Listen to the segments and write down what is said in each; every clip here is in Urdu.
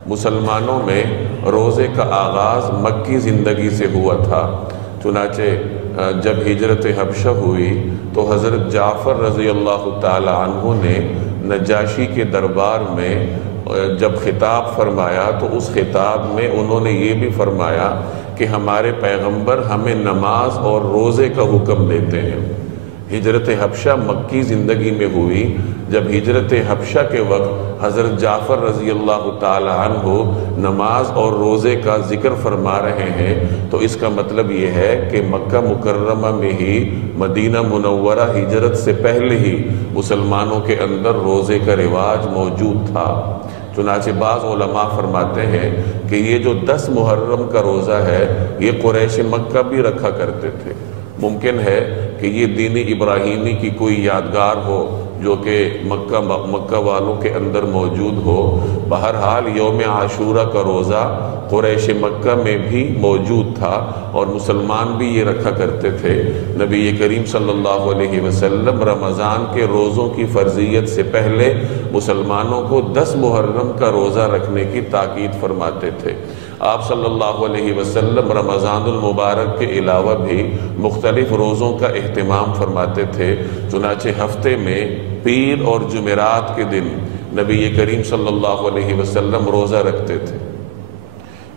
مسلمانوں میں روزے کا آغاز مکی زندگی سے ہوا تھا۔ چنانچہ جب ہجرت حبشہ ہوئی تو حضرت جعفر رضی اللہ تعالی عنہ نے نجاشی کے دربار میں جب خطاب فرمایا تو اس خطاب میں انہوں نے یہ بھی فرمایا کہ ہمارے پیغمبر ہمیں نماز اور روزے کا حکم دیتے ہیں۔ ہجرت حبشہ مکی زندگی میں ہوئی۔ جب ہجرت حبشہ کے وقت حضرت جعفر رضی اللہ تعالی عنہ نماز اور روزے کا ذکر فرما رہے ہیں تو اس کا مطلب یہ ہے کہ مکہ مکرمہ میں ہی مدینہ منورہ ہجرت سے پہلے ہی مسلمانوں کے اندر روزے کا رواج موجود تھا۔ چنانچہ بعض علماء فرماتے ہیں کہ یہ جو 10 محرم کا روزہ ہے یہ قریش مکہ بھی رکھا کرتے تھے۔ ممکن ہے کہ یہ دین ابراہیمی کی کوئی یادگار ہو جو کہ مکہ والوں کے اندر موجود ہو۔ بہرحال یوم عاشورہ کا روزہ قریش مکہ میں بھی موجود تھا اور مسلمان بھی یہ رکھا کرتے تھے۔ نبی کریم صلی اللہ علیہ وسلم رمضان کے روزوں کی فرضیت سے پہلے مسلمانوں کو 10 محرم کا روزہ رکھنے کی تاکید فرماتے تھے۔ آپ صلی اللہ علیہ وسلم رمضان المبارک کے علاوہ بھی مختلف روزوں کا اہتمام فرماتے تھے۔ چنانچہ ہفتے میں پیر اور جمعرات کے دن نبی کریم صلی اللہ علیہ وسلم روزہ رکھتے تھے۔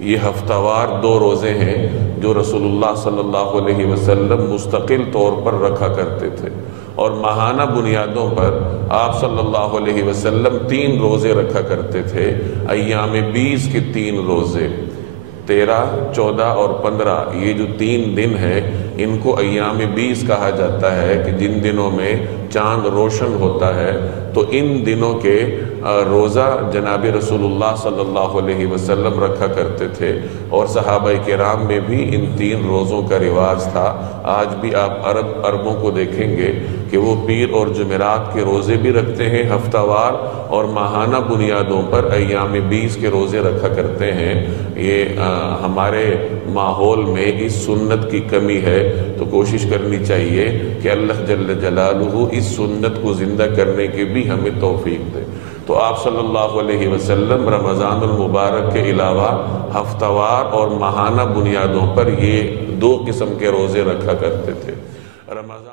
یہ ہفتہ وار 2 روزے ہیں جو رسول اللہ صلی اللہ علیہ وسلم مستقل طور پر رکھا کرتے تھے، اور ماہانہ بنیادوں پر آپ صلی اللہ علیہ وسلم 3 روزے رکھا کرتے تھے۔ ایام 20 کے 3 روزے، 13، 14 اور 15، یہ جو 3 دن ہیں ان کو ایام 20 کہا جاتا ہے کہ جن دنوں میں چاند روشن ہوتا ہے۔ تو ان دنوں کے روزہ جناب رسول اللہ صلی اللہ علیہ وسلم رکھا کرتے تھے، اور صحابہ کرام میں بھی ان 3 روزوں کا رواج تھا۔ آج بھی آپ عربوں کو دیکھیں گے کہ وہ پیر اور جمعرات کے روزے بھی رکھتے ہیں ہفتہ وار، اور ماہانہ بنیادوں پر ایام 20 کے روزے رکھا کرتے ہیں۔ یہ ہمارے ماحول میں اس سنت کی کمی ہے، تو کوشش کرنی چاہیے کہ اللہ جل جلالہ اس سنت کو زندہ کرنے کی بھی ہمیں توفیق دے۔ تو آپ صلی اللہ علیہ وسلم رمضان المبارک کے علاوہ ہفتہ وار اور ماہانہ بنیادوں پر یہ 2 قسم کے روزے رکھا کرتے تھے۔ رمضان